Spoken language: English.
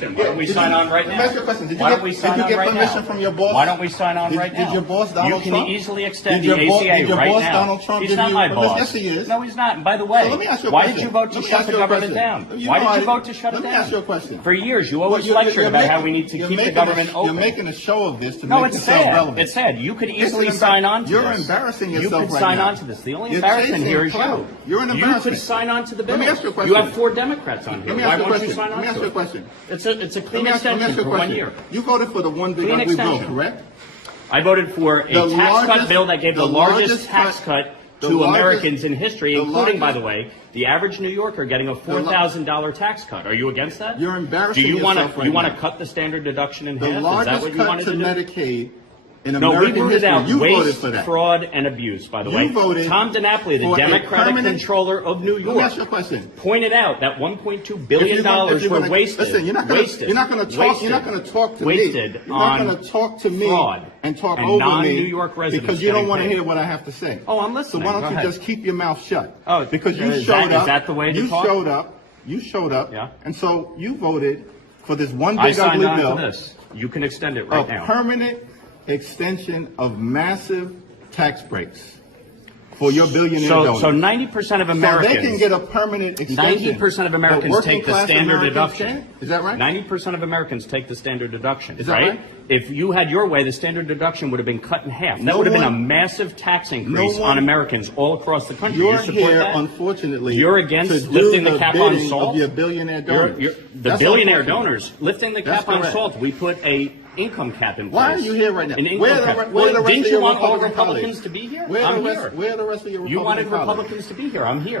Why don't we sign on right now? Ask your question. Did Why you don't we get, sign did you on get right permission now? from your boss? Why don't we sign on right now? Did your boss Donald You Trump? can easily extend Did the your ACA did your right boss now. Donald Trump He's give not you my permission? boss. Yes, he is. No, he's not. And by the way, So let me ask you a why question. did you vote to Let me shut ask the you a government question. down? You Why know did I you didn't- vote to shut it Let me down? ask you a question. For years, you always Well, lectured about making- how we need to you're keep the making government You're open. making a show of this to No, make it's yourself sad. relevant. It's sad. You could easily It's sign on to You're this. embarrassing You yourself could right sign now. on to this. The only You're embarrassment chasing here is clout. you. You're an You embarrassment. could sign on to the bill. Let me ask you a question. You have 4 Democrats on here. Let me Why ask you a won't you question. sign Let on me ask to you a it? question. It's a Let clean me ask you extension a for 1 question. year. You voted for the one big Clean ugly bill, extension. correct? I voted for a The tax cut largest- bill that gave the largest tax cut the to largest- Americans in history, the including, by largest- the way, the average New Yorker getting a $4,000 tax cut. Are you against that? You're embarrassing Do you want yourself to? right You want now. to cut the standard deduction in The half? Is that largest what you cut wanted to to do? Medicaid in No, we American rooted history. out You voted waste, for that. fraud, and abuse, by the You way. voted Tom DiNapoli, the for a Democratic permanent- controller of New Let me York, ask you a question. pointed out that $1.2 If billion you're gonna- wasted. Listen, you're not going to talk. You're not going to talk to me. Wasted You're not on going to talk to me fraud and talk and over non-New me York residents because you don't getting want to paid. hear what I have to say. Oh, I'm So listening. why Go don't you ahead. just keep your mouth shut? Oh, because you is showed that- up. is that the way to you talk? showed up. You showed up. Yeah. And so you voted for this one I big signed ugly on bill. to this. You can extend it A right now. permanent extension of massive tax breaks for your billionaire donors. So 90% of Americans. So they can get a permanent extension. 90% of But Americans working take the class standard Americans deduction. can't? Is that right? 90% of Americans take the standard deduction. Is that right? If you had your way, the standard deduction would have been cut in half. That No would have been a one- massive tax increase no one- on Americans all across the country. You're you support here, that? unfortunately. You're against to do lifting the cap on bidding salt? Of your billionaire donors. The That's billionaire unfortunate. donors lifting the That's cap on correct. salt. We put a income cap in place. Why are you here right now? An income Where the cap. re- where the rest Didn't of you your want all Republican Republicans colleagues? to be here? Where I'm the rest, here. Where are the rest of your You Republican wanted colleagues? Republicans to be here. I'm here.